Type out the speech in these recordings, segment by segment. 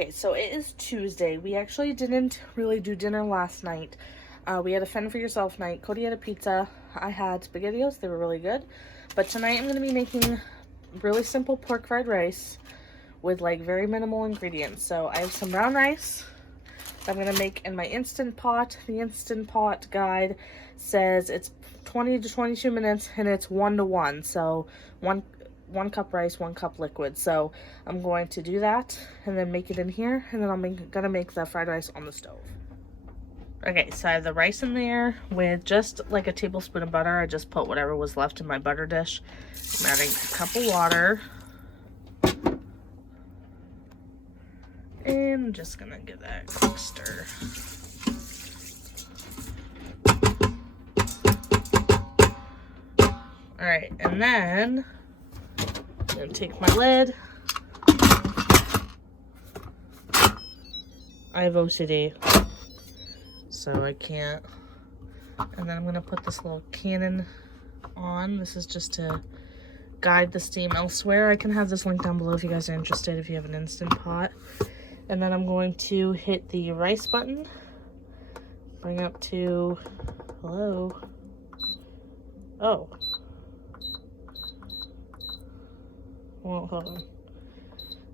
Okay, so it is Tuesday. We actually didn't really do dinner last night. We had a fend for yourself night. Cody had a pizza. I had SpaghettiOs. They were really good. But tonight I'm going to be making really simple pork fried rice with like very minimal ingredients. So I have some brown rice that I'm going to make in my Instant Pot. The Instant Pot guide says it's 20 to 22 minutes and it's 1-to-1. So one cup rice, 1 cup liquid. So I'm going to do that and then make it in here, and then I'm gonna make the fried rice on the stove. Okay, so I have the rice in there with just like a tablespoon of butter. I just put whatever was left in my butter dish. I'm adding a cup of water. And I'm just gonna give that a quick stir. Alright, and then I'm gonna take my lid. I have OCD, so I can't. And then I'm gonna put this little cannon on. This is just to guide the steam elsewhere. I can have this link down below if you guys are interested, if you have an Instant Pot. And then I'm going to hit the rice button. Bring up to, hello. Oh. Well, hold on.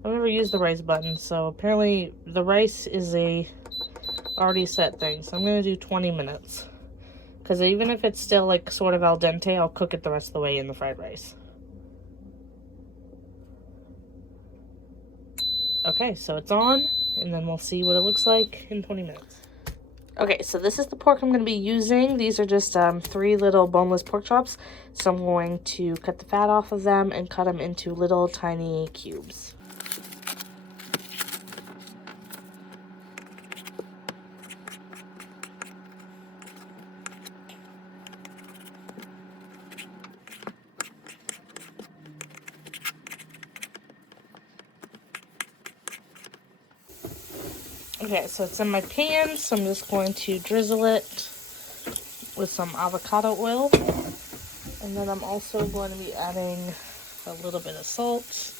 I've never used the rice button, so apparently the rice is a already set thing. So I'm going to do 20 minutes. Because even if it's still like sort of al dente, I'll cook it the rest of the way in the fried rice. Okay, so it's on, and then we'll see what it looks like in 20 minutes. Okay, so this is the pork I'm going to be using. These are just 3 little boneless pork chops. So I'm going to cut the fat off of them and cut them into little tiny cubes. Okay, so it's in my pan, so I'm just going to drizzle it with some avocado oil. And then I'm also going to be adding a little bit of salt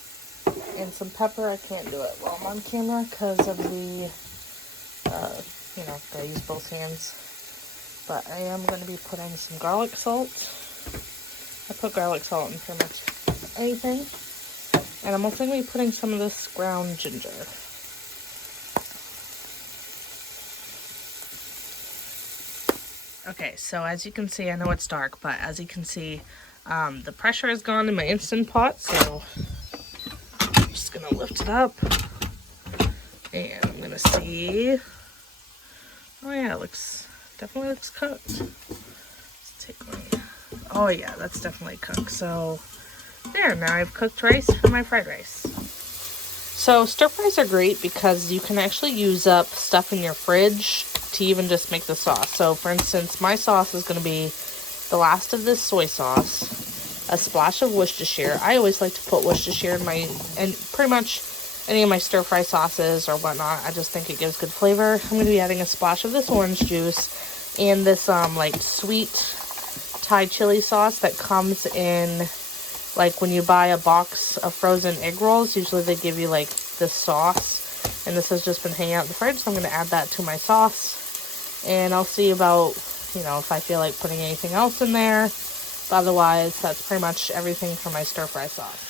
and some pepper. I can't do it while I'm on camera because of the, gotta use both hands. But I am going to be putting some garlic salt. I put garlic salt in pretty much anything. And I'm also going to be putting some of this ground ginger. Okay, so as you can see, I know it's dark, but as you can see, the pressure is gone in my Instant Pot, so I'm just gonna lift it up, and I'm gonna see. Oh yeah, it definitely looks cooked. Let's take my, oh yeah, that's definitely cooked. So there, now I've cooked rice for my fried rice. So stir fries are great because you can actually use up stuff in your fridge to even just make the sauce. So for instance, my sauce is going to be the last of this soy sauce, a splash of Worcestershire. I always like to put Worcestershire in and pretty much any of my stir fry sauces or whatnot. I just think it gives good flavor. I'm going to be adding a splash of this orange juice and this like sweet Thai chili sauce that comes in, like when you buy a box of frozen egg rolls, usually they give you like this sauce. And this has just been hanging out in the fridge, so I'm going to add that to my sauce. And I'll see about, if I feel like putting anything else in there. But otherwise, that's pretty much everything for my stir fry sauce.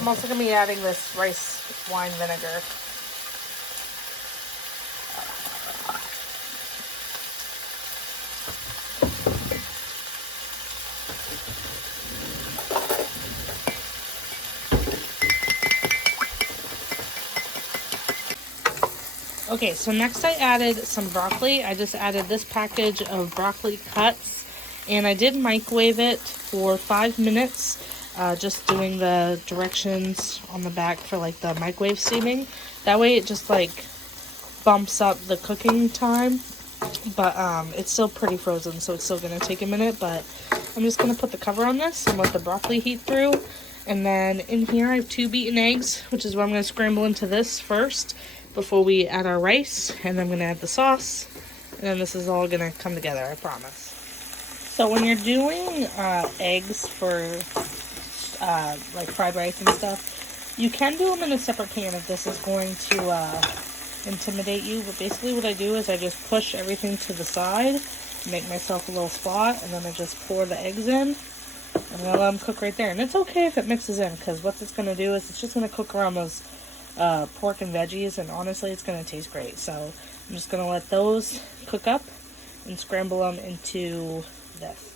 I'm also going to be adding this rice wine vinegar. Okay, so next I added some broccoli. I just added this package of broccoli cuts, and I did microwave it for 5 minutes, just doing the directions on the back for like the microwave steaming. That way it just like bumps up the cooking time, but it's still pretty frozen, so it's still gonna take a minute. But I'm just gonna put the cover on this and let the broccoli heat through. And then in here I have 2 beaten eggs, which is what I'm gonna scramble into this first before we add our rice. And then I'm gonna add the sauce, And then this is all gonna come together, I promise. So when you're doing eggs for like fried rice and stuff, you can do them in a separate pan if this is going to intimidate you. But basically what I do is I just push everything to the side, make myself a little spot, and then I just pour the eggs in. And I'm gonna let them cook right there. And it's okay if it mixes in, because what it's gonna do is it's just gonna cook around those pork and veggies, and honestly it's gonna taste great. So I'm just gonna let those cook up and scramble them into this.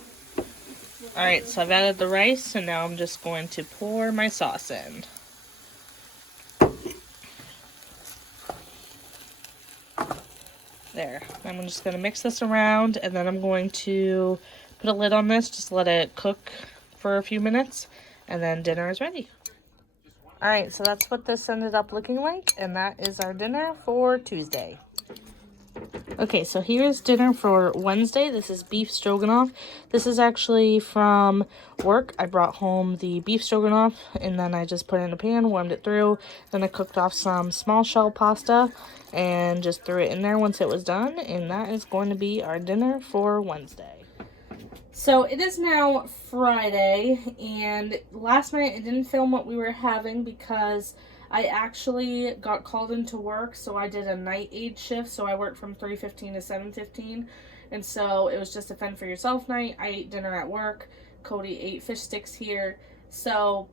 Alright, so I've added the rice, and now I'm just going to pour my sauce in. There. I'm just going to mix this around, and then I'm going to put a lid on this, just let it cook for a few minutes, and then dinner is ready. Alright, so that's what this ended up looking like, and that is our dinner for Tuesday. Okay, so here's dinner for Wednesday. This is beef stroganoff. This is actually from work. I brought home the beef stroganoff, and then I just put it in a pan, warmed it through. Then I cooked off some small shell pasta and just threw it in there once it was done. And that is going to be our dinner for Wednesday. So it is now Friday, and last night I didn't film what we were having because I actually got called into work, so I did a night aid shift, so I worked from 3:15 to 7:15, and so it was just a fend for yourself night. I ate dinner at work. Cody ate fish sticks here. So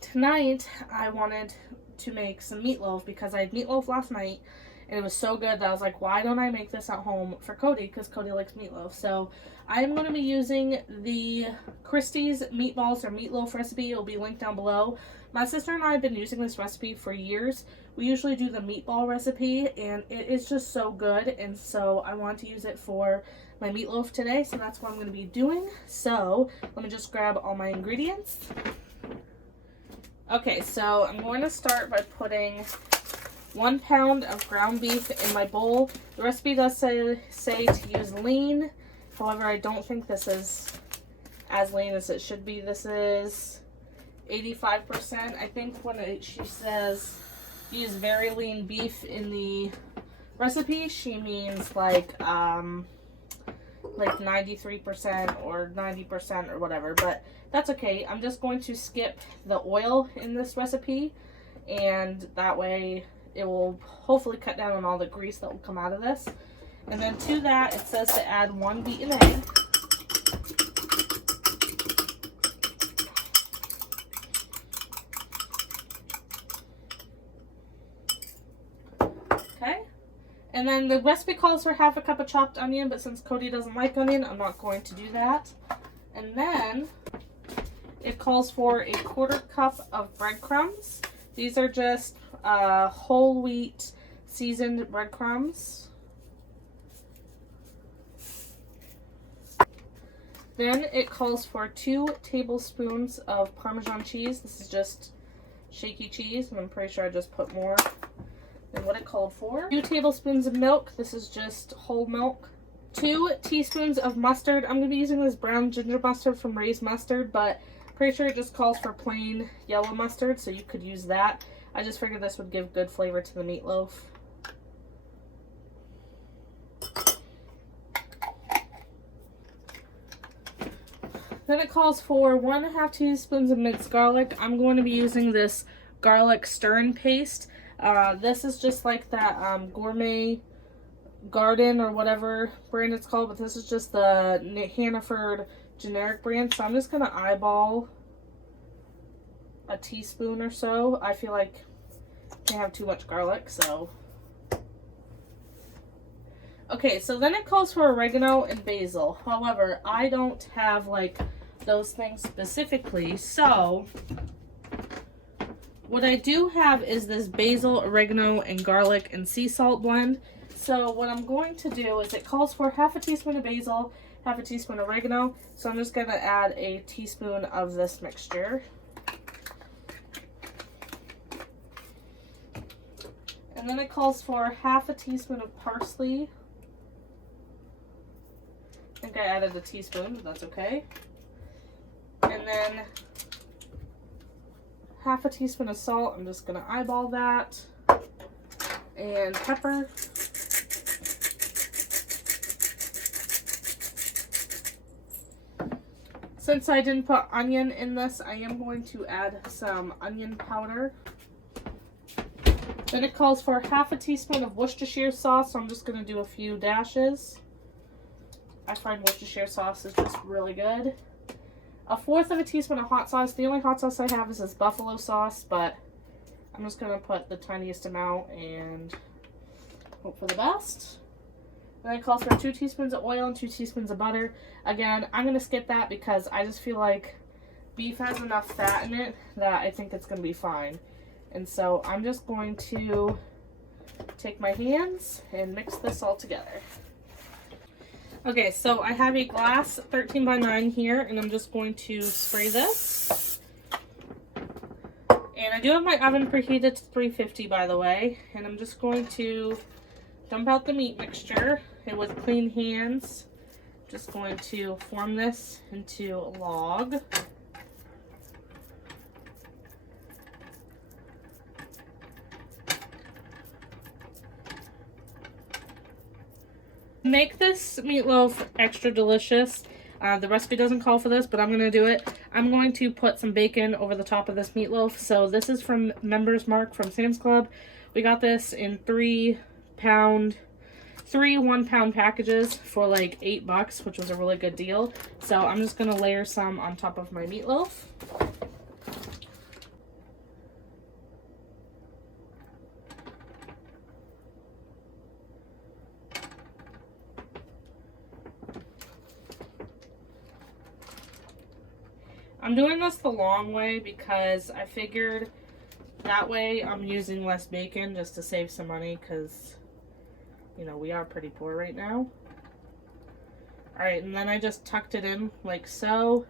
tonight I wanted to make some meatloaf because I had meatloaf last night, and it was so good that I was like, why don't I make this at home for Cody, because Cody likes meatloaf. So I am going to be using the Christy's meatballs or meatloaf recipe. It will be linked down below. My sister and I have been using this recipe for years. We usually do the meatball recipe, and it is just so good, and so I want to use it for my meatloaf today, so that's what I'm going to be doing. So let me just grab all my ingredients. Okay, so I'm going to start by putting 1 pound of ground beef in my bowl. The recipe does say to use lean. However, I don't think this is as lean as it should be. This is 85%. I think when she says use very lean beef in the recipe, she means like 93% or 90% or whatever, but that's okay. I'm just going to skip the oil in this recipe, and that way it will hopefully cut down on all the grease that will come out of this. And then to that, it says to add 1 beaten egg. Okay. And then the recipe calls for 1/2 cup of chopped onion, but since Cody doesn't like onion, I'm not going to do that. And then it calls for 1/4 cup of breadcrumbs. These are just whole wheat seasoned breadcrumbs. Then it calls for 2 tablespoons of Parmesan cheese. This is just shaky cheese, and I'm pretty sure I just put more than what it called for. 2 tablespoons of milk. This is just whole milk. 2 teaspoons of mustard. I'm going to be using this brown ginger mustard from Ray's Mustard, but pretty sure it just calls for plain yellow mustard, so you could use that. I just figured this would give good flavor to the meatloaf. Then it calls for 1½ teaspoons of minced garlic. I'm going to be using this garlic stir-in paste. This is just like that Gourmet Garden or whatever brand it's called, but this is just the Hannaford generic brand. So I'm just going to eyeball a teaspoon or so. I feel like I can't have too much garlic, so. Okay, so then it calls for oregano and basil. However, I don't have like those things specifically, so what I do have is this basil, oregano, and garlic and sea salt blend. So what I'm going to do is it calls for 1/2 teaspoon of basil, 1/2 teaspoon of oregano, so I'm just going to add 1 teaspoon of this mixture. And then it calls for 1/2 teaspoon of parsley. I think I added a teaspoon, but that's okay. And then 1/2 teaspoon of salt. I'm just going to eyeball that. And pepper. Since I didn't put onion in this, I am going to add some onion powder. Then it calls for half a teaspoon of Worcestershire sauce, so I'm just going to do a few dashes. I find Worcestershire sauce is just really good. A fourth of a teaspoon of hot sauce. The only hot sauce I have is this buffalo sauce, but I'm just going to put the tiniest amount and hope for the best. Then it calls for 2 teaspoons of oil and 2 teaspoons of butter. Again, I'm going to skip that because I just feel like beef has enough fat in it that I think it's going to be fine. And so I'm just going to take my hands and mix this all together. Okay, so I have a glass 13 by 9 here, and I'm just going to spray this. And I do have my oven preheated to 350, by the way. And I'm just going to dump out the meat mixture, and with clean hands, just going to form this into a log. Make this meatloaf extra delicious. The recipe doesn't call for this, but I'm going to do it. I'm going to put some bacon over the top of this meatloaf. So this is from Members Mark from Sam's Club. We got this in 3 1-pound packages for like $8, which was a really good deal. So I'm just going to layer some on top of my meatloaf. I'm doing this the long way because I figured that way I'm using less bacon just to save some money because, you know, we are pretty poor right now. Alright, and then I just tucked it in like so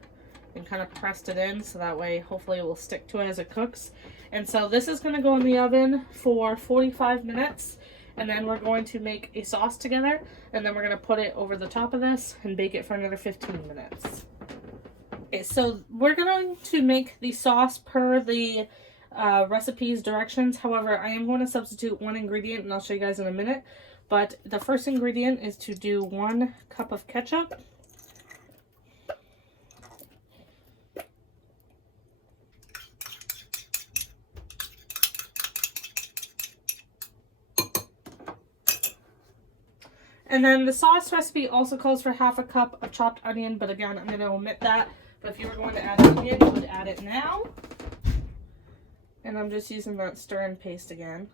and kind of pressed it in so that way hopefully it will stick to it as it cooks. And so this is going to go in the oven for 45 minutes and then we're going to make a sauce together and then we're going to put it over the top of this and bake it for another 15 minutes. Okay, so we're going to make the sauce per the recipe's directions. However, I am going to substitute one ingredient, and I'll show you guys in a minute. But the first ingredient is to do 1 cup of ketchup. And then the sauce recipe also calls for half a cup of chopped onion, but again, I'm going to omit that. But if you were going to add onion, you would add it now. And I'm just using that stir and paste again.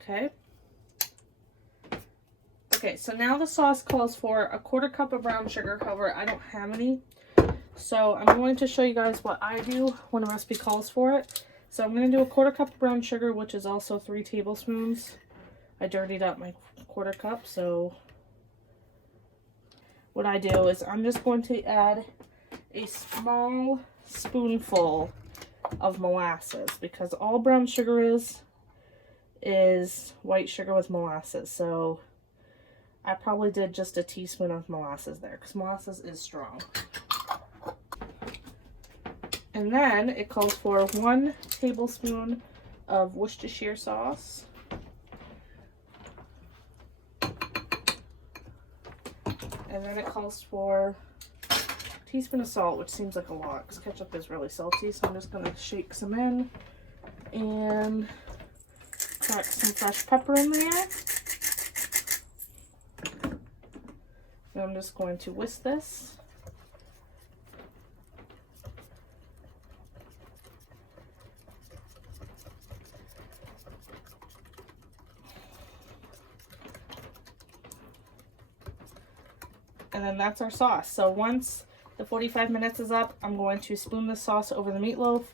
Okay. Okay, so now the sauce calls for a 1/4 cup of brown sugar. However, I don't have any. So I'm going to show you guys what I do when a recipe calls for it. So I'm going to do a 1/4 cup of brown sugar, which is also 3 tablespoons. I dirtied up my 1/4 cup, so what I do is I'm just going to add a small spoonful of molasses because all brown sugar is white sugar with molasses. So I probably did just a teaspoon of molasses there because molasses is strong. And then it calls for 1 tablespoon of Worcestershire sauce. And then it calls for a teaspoon of salt, which seems like a lot because ketchup is really salty. So I'm just going to shake some in and crack some fresh pepper in there. And I'm just going to whisk this. And then that's our sauce. So once the 45 minutes is up, I'm going to spoon the sauce over the meatloaf,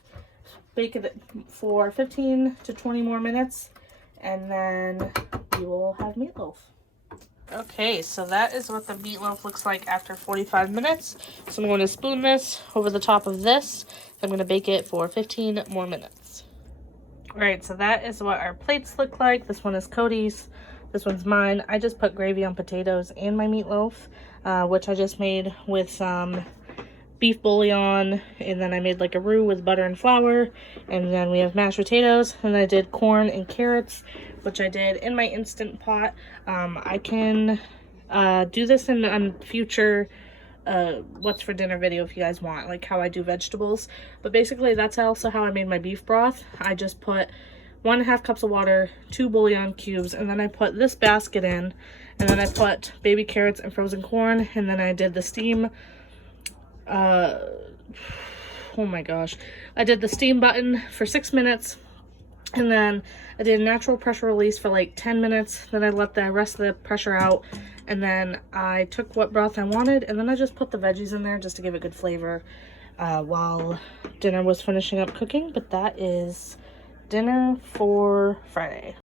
bake it for 15 to 20 more minutes, and then you will have meatloaf. Okay, so that is what the meatloaf looks like after 45 minutes. So I'm going to spoon this over the top of this. I'm going to bake it for 15 more minutes. Alright, so that is what our plates look like. This one is Cody's. This one's mine. I just put gravy on potatoes and my meatloaf, which I just made with some beef bouillon, and then I made like a roux with butter and flour, and then we have mashed potatoes, and I did corn and carrots, which I did in my Instant Pot. I can Do this in a future what's for dinner video if you guys want, like how I do vegetables. But basically that's also how I made my beef broth. I just put 1.5 cups of water, 2 bouillon cubes, and then I put this basket in, and then I put baby carrots and frozen corn, and then I did the steam oh my gosh, I did the steam button for 6 minutes, and then I did natural pressure release for like 10 minutes. Then I let the rest of the pressure out, and then I took what broth I wanted, and then I just put the veggies in there just to give it good flavor while dinner was finishing up cooking. But that is dinner for Friday.